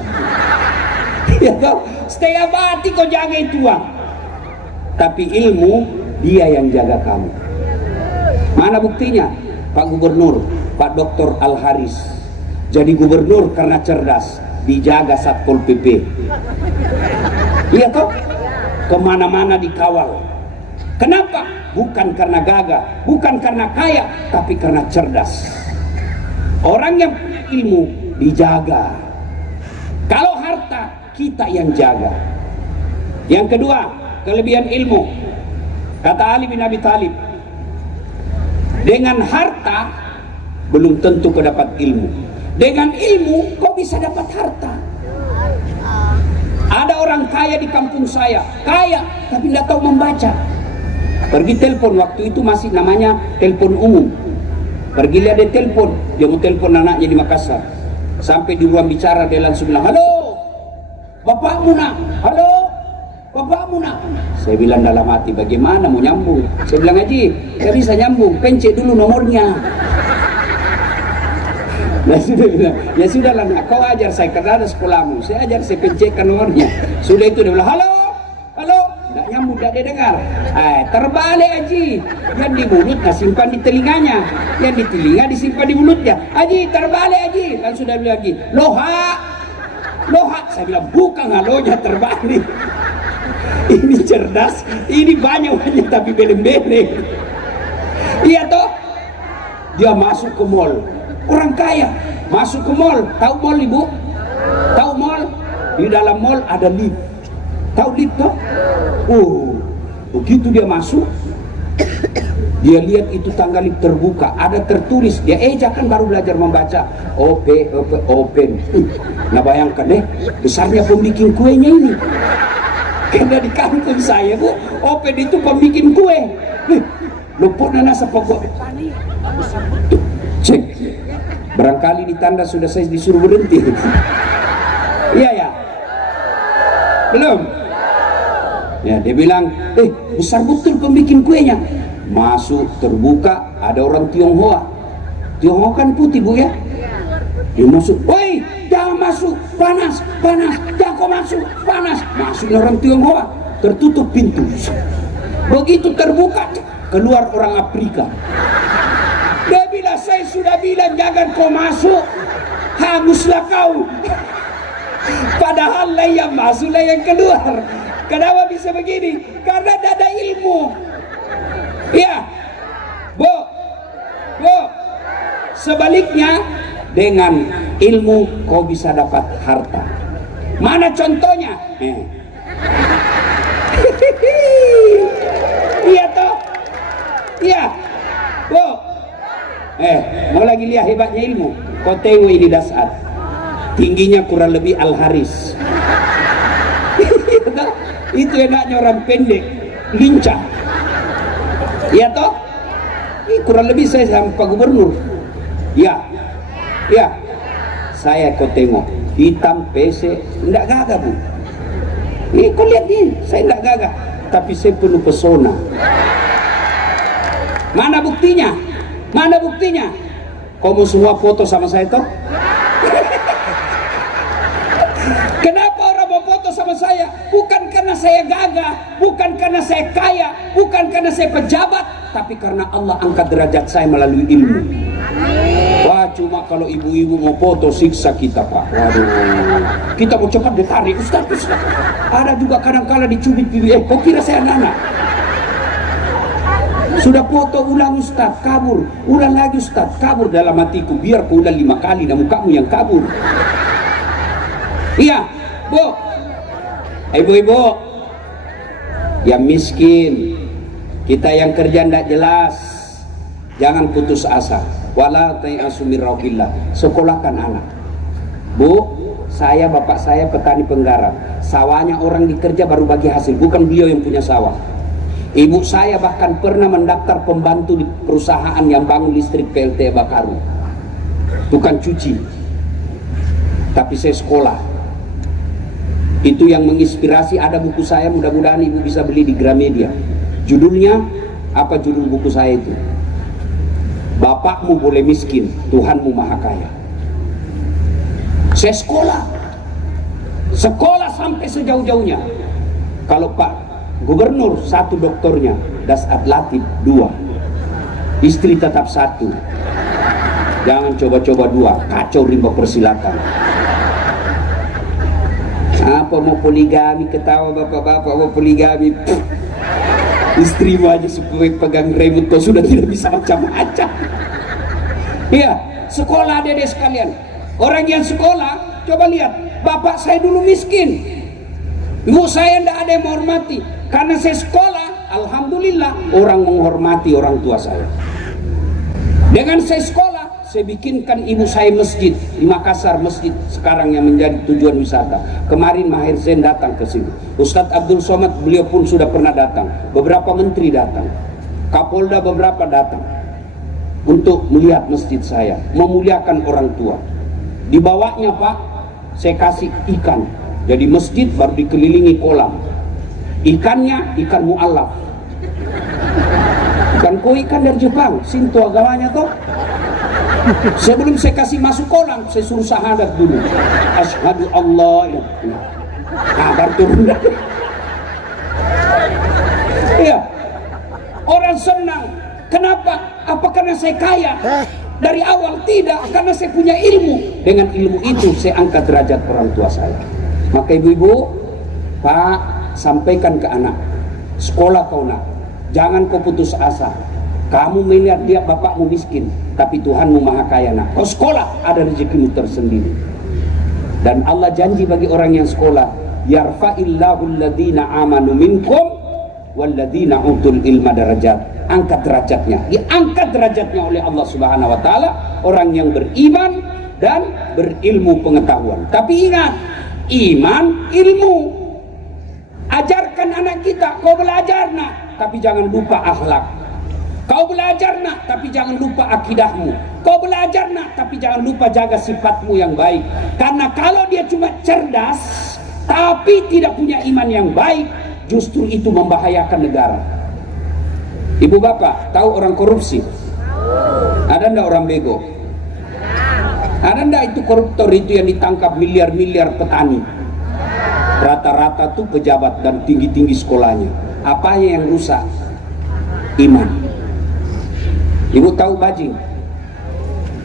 Ya toh, setiap hati kau jaga itu uang. Tapi ilmu, dia yang jaga kamu. Mana buktinya? Pak Gubernur, Pak Dr. Al-Haris jadi gubernur karena cerdas, dijaga Satpol PP. Iya toh? Kemana-mana dikawal. Kenapa? Bukan karena gagah, bukan karena kaya, tapi karena cerdas. Orang yang punya ilmu dijaga. Kalau harta, kita yang jaga. Yang kedua, kelebihan ilmu. Kata Ali bin Abi Thalib, dengan harta belum tentu kau dapat ilmu. Dengan ilmu kau bisa dapat harta. Ada orang kaya di kampung saya, kaya tapi tidak tahu membaca. Pergi telepon, waktu itu masih namanya telepon umum. Pergi lihat dia telepon, dia mau telepon anaknya di Makassar. Sampai di ruang bicara dia langsung bilang, halo, bapakmu nak, halo, bapakmu nak. Saya bilang dalam hati, bagaimana mau nyambung? Saya bilang, Haji, gak bisa nyambung, pencet dulu nomornya. Nah sudah bilang, ya sudah lah nak, kau ajar saya karena ada sekolahmu, saya ajar, saya pencetkan nomornya. Sudah itu dia bilang, halo, halo. Nggak nyambung, nggak dia dengar. Terbalik Haji, yang di mulut nah simpan di telinganya, yang di telinga disimpan di mulutnya. Haji terbalik Haji, kan sudah bilang lagi, loha, loha. Saya bilang bukan halonya terbalik. Ini cerdas, ini banyak tapi beleng-beleng. Iya toh? Dia masuk ke mall, orang kaya masuk ke mall. Tahu mall ibu? Tahu mall? Di dalam mall ada lift. Tahu lift toh? Oh, begitu dia masuk, dia lihat itu tangga lift terbuka, ada tertulis, dia kan baru belajar membaca, open. Nah bayangkan besarnya pembikin kuenya ini. Karena di kampung saya bu, open itu pembikin kue. Lupa nasa pokok. Cek, barangkali di tanda sudah saya disuruh berhenti. Iya ya, belum. Ya dia bilang, besar betul pembikin kuenya. Masuk terbuka, ada orang Tionghoa. Tionghoa kan putih bu ya. Dia masuk, woi jangan masuk, panas, jangan kau masuk, panas. Masuk orang Tionghoa, tertutup pintu. Begitu terbuka, keluar orang Afrika. Dia bilang, saya sudah bilang jangan kau masuk, hanguslah kau. Padahal lah yang masuk lah yang keluar. Kenapa bisa begini? Karena tidak ada ilmu. Ya, bu. Sebaliknya, dengan ilmu kau bisa dapat harta. Mana contohnya? Iya toh? Iya, bu. Mau lagi lihat hebatnya ilmu. Kau tengok ini Dasar, tingginya kurang lebih Al-Haris. Itu enaknya orang pendek, lincah. Iya toh? Ini kurang lebih saya sama Pak Gubernur. Ya, saya kau tengok hitam PC, enggak gagah bu. Ini kau lihat nih, saya enggak gagah, tapi saya penuh pesona. Mana buktinya? Kau mau semua foto sama saya toh? Kenapa orang mau foto sama saya? Bukan karena saya gagah, bukan karena saya kaya, bukan karena saya pejabat, tapi karena Allah angkat derajat saya melalui ilmu. Wah, cuma kalau ibu-ibu mau foto siksa kita pak. Waduh, kita mau cepat ditarik Ustaz. Ada juga kadang-kala dicubit pipi. Kau kira saya anak-anak? Sudah foto ulang Ustaz, kabur. Ulang lagi Ustaz, kabur. Dalam hatiku, biar ku ulang 5 kali dan kamu yang kabur. Iya, bu. Ibu-ibu yang miskin, kita yang kerja tidak jelas, jangan putus asa. Wala tayasu min rauhillah. Sekolahkan anak. Bu, saya bapak saya petani penggarap. Sawahnya orang dikerja baru bagi hasil, bukan beliau yang punya sawah. Ibu saya bahkan pernah mendaftar pembantu di perusahaan yang bangun listrik PLT Bakaru. Bukan cuci. Tapi saya sekolah. Itu yang menginspirasi. Ada buku saya, mudah-mudahan ibu bisa beli di Gramedia. Judulnya, apa judul buku saya itu? Bapakmu boleh miskin, Tuhanmu maha kaya. Saya sekolah sampai sejauh-jauhnya. Kalau Pak Gubernur 1 doktornya, Dasat Latif 2, istri tetap 1. Jangan coba-coba 2, kacau rimba persilatan. Apa mau poligami, ketawa bapak-bapak mau poligami. Istrimu aja supaya pegang remote kau sudah tidak bisa macam-macam. Iya, sekolah adik-adik sekalian. Orang yang sekolah, coba lihat, bapak saya dulu miskin, ibu saya tidak ada yang menghormati. Karena saya sekolah, alhamdulillah orang menghormati orang tua saya. Dengan saya sekolah, saya bikinkan ibu saya masjid di Makassar, masjid sekarang yang menjadi tujuan wisata. Kemarin Maher Zain datang ke sini, Ustadz Abdul Somad beliau pun sudah pernah datang, beberapa menteri datang, Kapolda beberapa datang untuk melihat masjid saya, memuliakan orang tua. Dibawanya Pak, saya kasih ikan, jadi masjid baru dikelilingi kolam. Ikannya ikan mu'allaf, ikan dari Jepang, Shinto agamanya toh. Sebelum saya kasih masuk kolam, saya suruh syahadat dulu, asyhadu Allah. Baru turun. Iya, orang senang. Kenapa? Apa karena saya kaya? Dari awal tidak, karena saya punya ilmu. Dengan ilmu itu saya angkat derajat orang tua saya. Maka ibu-ibu, Pak, sampaikan ke anak, Sekolah kau nak, jangan kau putus asa. Kamu melihat dia bapakmu miskin, tapi Tuhanmu maha kaya nak. Kau sekolah, ada rezekimu tersendiri. Dan Allah janji bagi orang yang sekolah, yarfa'illahu alladhina amanu minkum walladhina utul ilma darajat. Angkat derajatnya, diangkat derajatnya oleh Allah Subhanahu wa taala orang yang beriman dan berilmu pengetahuan. Tapi ingat, iman ilmu. Ajarkan anak kita, kau belajar nak, tapi jangan lupa akhlak. Kau belajar nak, tapi jangan lupa akidahmu. Kau belajar nak, tapi jangan lupa jaga sifatmu yang baik. Karena kalau dia cuma cerdas, tapi tidak punya iman yang baik, justru itu membahayakan negara. Ibu bapak, tahu orang korupsi? Ada ndak orang bego? Ada ndak itu koruptor itu yang ditangkap miliar-miliar petani? Rata-rata tuh pejabat dan tinggi-tinggi sekolahnya. Apa yang rusak? Iman. Ibu tahu bajing?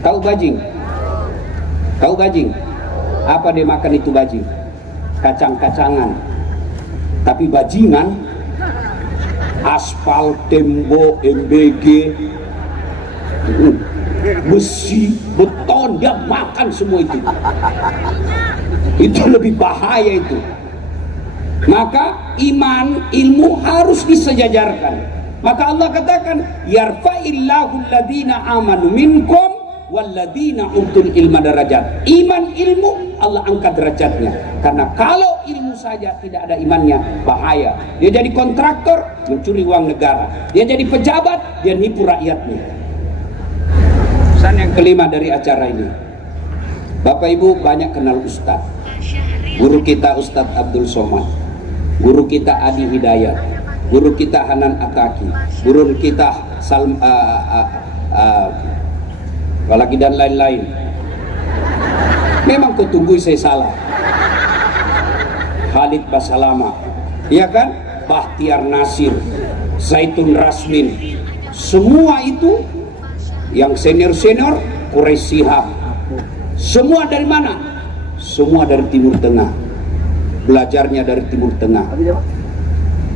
Tahu bajing? Tahu bajing? Apa dia makan itu bajing? Kacang-kacangan. Tapi bajingan, aspal, tembok, MBG, besi, beton, dia makan semua itu. Itu lebih bahaya itu. Maka iman, ilmu harus disejajarkan. Maka Allah katakan, yarfa'illahu alladhina amanu minkum walladhina utul ilma darajat. Iman ilmu Allah angkat derajatnya. Karena kalau ilmu saja tidak ada imannya, bahaya. Dia jadi kontraktor, mencuri uang negara. Dia jadi pejabat, dia nipu rakyatnya. Pesan yang kelima dari acara ini, Bapak Ibu banyak kenal Ustadz. Guru kita Ustadz Abdul Somad, guru kita Adi Hidayat, guru kita Hanan Ataki, guru kita apalagi dan lain-lain. Memang kutunggu saya salah. Khalid Basalama, iya kan? Bahtiar Nasir, Zaitun Rasmin, semua itu yang senior-senior, Quraisy Shihab. Semua dari mana? Semua dari Timur Tengah. Belajarnya dari Timur Tengah.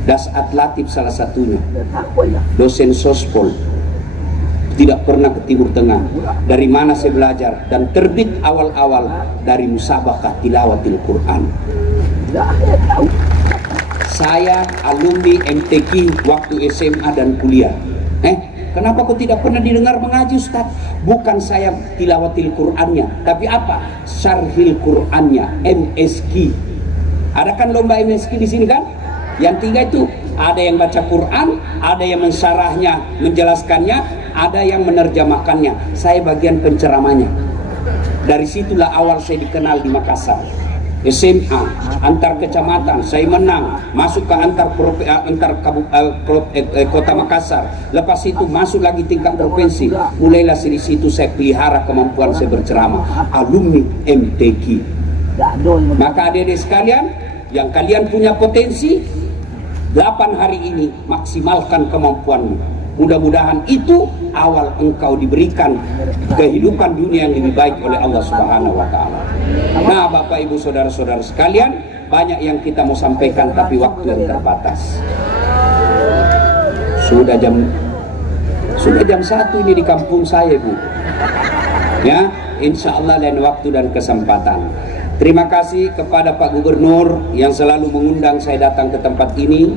Dasat Latif salah satunya, dosen sospol, tidak pernah ke Timur Tengah. Dari mana saya belajar? Dan terbit awal-awal dari musabaqah tilawatil Quran. Saya alumni MTQ waktu SMA dan kuliah. Kenapa kok tidak pernah didengar mengaji Ustaz? Bukan saya tilawatil Qurannya, tapi apa? Syarhil Qurannya, MSQ. Ada kan lomba MSQ di sini kan? Yang tiga itu, ada yang baca Quran, ada yang mensyarahnya, menjelaskannya, ada yang menerjemahkannya. Saya bagian penceramanya. Dari situlah awal saya dikenal di Makassar. SMA, antar kecamatan, saya menang, masuk ke kota Makassar. Lepas itu masuk lagi tingkat provinsi. Mulailah dari situ saya pelihara kemampuan saya berceramah. Alumni MTQ. Maka adik-adik sekalian, yang kalian punya potensi, 8 hari ini maksimalkan kemampuanmu. Mudah-mudahan itu awal engkau diberikan kehidupan dunia yang lebih baik oleh Allah Subhanahu wa taala. Nah, Bapak Ibu saudara-saudara sekalian, banyak yang kita mau sampaikan tapi waktu yang terbatas. Sudah jam 1 ini di kampung saya, Bu. Ya, insya Allah lain waktu dan kesempatan. Terima kasih kepada Pak Gubernur yang selalu mengundang saya datang ke tempat ini.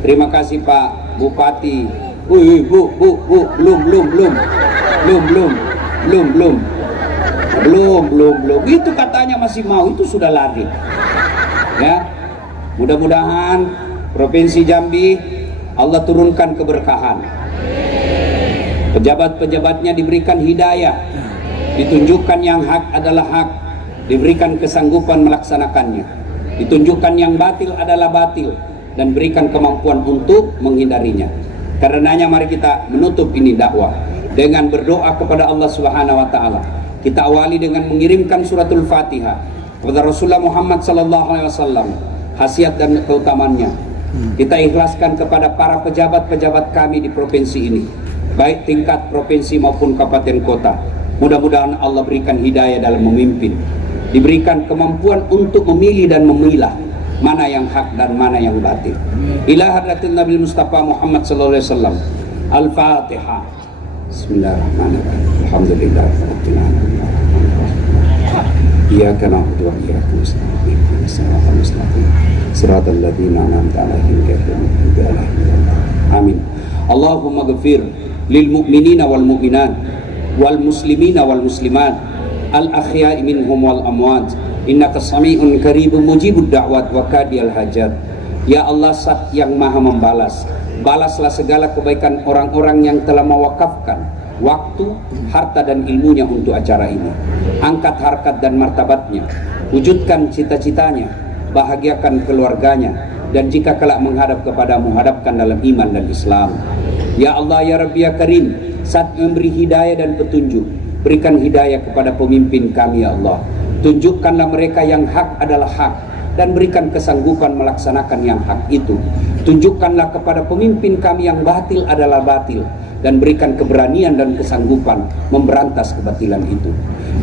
Terima kasih Pak Bupati. Bu, belum. Itu katanya masih mau, itu sudah lari. Ya, mudah-mudahan Provinsi Jambi Allah turunkan keberkahan. Pejabat-pejabatnya diberikan hidayah, ditunjukkan yang hak adalah hak, diberikan kesanggupan melaksanakannya, ditunjukkan yang batil adalah batil, dan berikan kemampuan untuk menghindarinya. Karenanya mari kita menutup ini dakwah dengan berdoa kepada Allah Subhanahu wa taala. Kita awali dengan mengirimkan suratul Fatihah kepada Rasulullah Muhammad sallallahu alaihi wasallam, khasiat dan keutamannya. Kita ikhlaskan kepada para pejabat-pejabat kami di provinsi ini, baik tingkat provinsi maupun kabupaten kota. Mudah-mudahan Allah berikan hidayah dalam memimpin, diberikan kemampuan untuk memilih dan memilah, mana yang hak dan mana yang batil. Ila hadratin Nabi Mustafa Muhammad sallallahu alaihi wasallam. Al-Fatihah. Bismillahirrahmanirrahim. Alhamdulillahirabbil alamin. Iyyaka na'budu wa iyyaka nasta'in. Shiratal mustaqim. Shiratal ladzina an'amta 'alaihim ghairil maghdubi 'alaihim waladdallin. Amin. Allahumma ghfir lil mu'minina wal mu'minat wal muslimina wal muslimat al ahya'i minhum wal amwat innaka sami'un qaribun mujibud da'wat wa kadiyal hajat. Ya Allah, Zat yang maha membalas, balaslah segala kebaikan orang-orang yang telah mewakafkan waktu, harta dan ilmunya untuk acara ini. Angkat harkat dan martabatnya, wujudkan cita-citanya, bahagiakan keluarganya, dan jika kelak menghadap kepadamu, hadapkan dalam iman dan Islam. Ya Allah, ya Rabbi, ya Karim, Zat memberi hidayah dan petunjuk, berikan hidayah kepada pemimpin kami ya Allah. Tunjukkanlah mereka yang hak adalah hak, dan berikan kesanggupan melaksanakan yang hak itu. Tunjukkanlah kepada pemimpin kami yang batil adalah batil, dan berikan keberanian dan kesanggupan memberantas kebatilan itu.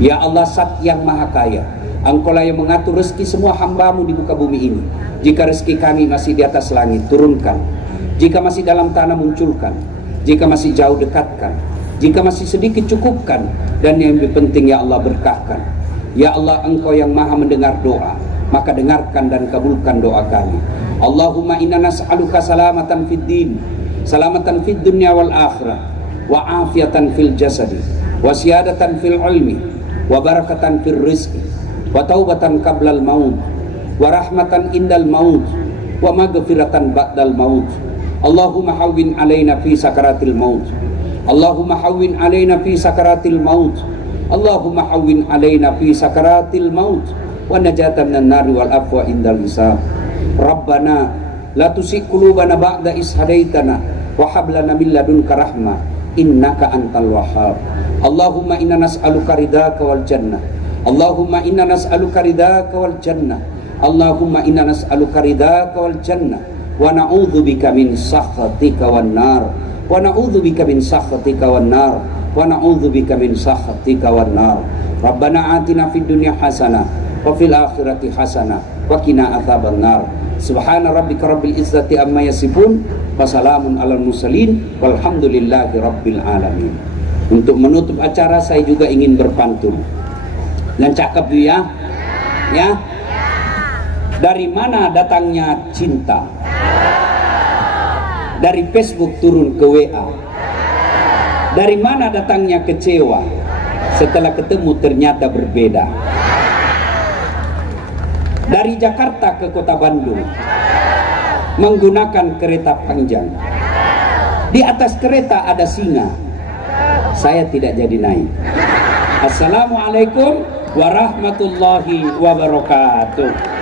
Ya Allah, Zat yang maha kaya, Engkaulah yang mengatur rezeki semua hamba-Mu di muka bumi ini. Jika rezeki kami masih di atas langit, turunkan. Jika masih dalam tanah, munculkan. Jika masih jauh, dekatkan. Jika masih sedikit, cukupkan. Dan yang lebih penting ya Allah, berkahkan. Ya Allah, Engkau yang maha mendengar doa, maka dengarkan dan kabulkan doa kami. Allahumma inna nas'aluka salamatan fid din, salamatan fid dunya wal akhirah, wa afiatan fil jasadi, wa siyadatan fil ilmi, wa barakatan fil rizqi, wa taubatan qablal maut, wa rahmatan indal maut, wa maghfiratan ba'dal maut. Allahumma hawwin alaina fi sakaratil maut. Allahumma hawwin alaina fi sakaratil maut. Allahumma hawwin alaina fi sakaratil maut wa najatan minan nari wal afwa indal hisab. Rabbana la tuzigh qulubana ba'da idh hadaitana wa hab lana min ladunka rahmah innaka antal wahhab. Allahumma inna nas'aluka ridhaka wal jannah. Allahumma inna nas'aluka ridhaka wal jannah. Allahumma inna nas'aluka ridhaka wal jannah wa na'udzubika min sakhatika wan nar. Wa na'udzubika min sakhatika wan nar. Wa na'udzubika min sakhatika wan nar. Rabbana atina fid dunya hasanah wa fil akhirati hasanah wa qina adzaban nar. Subhana rabbika rabbil izzati amma yasifun wa salamun alal mursalin walhamdulillahi rabbil alamin. Untuk menutup acara saya juga ingin berpantun. Dan cakep ya? Ya? Dari mana datangnya cinta? Dari Facebook turun ke WA. Dari mana datangnya kecewa? Setelah ketemu ternyata berbeda. Dari Jakarta ke kota Bandung menggunakan kereta panjang. Di atas kereta ada singa. Saya tidak jadi naik. Assalamualaikum warahmatullahi wabarakatuh.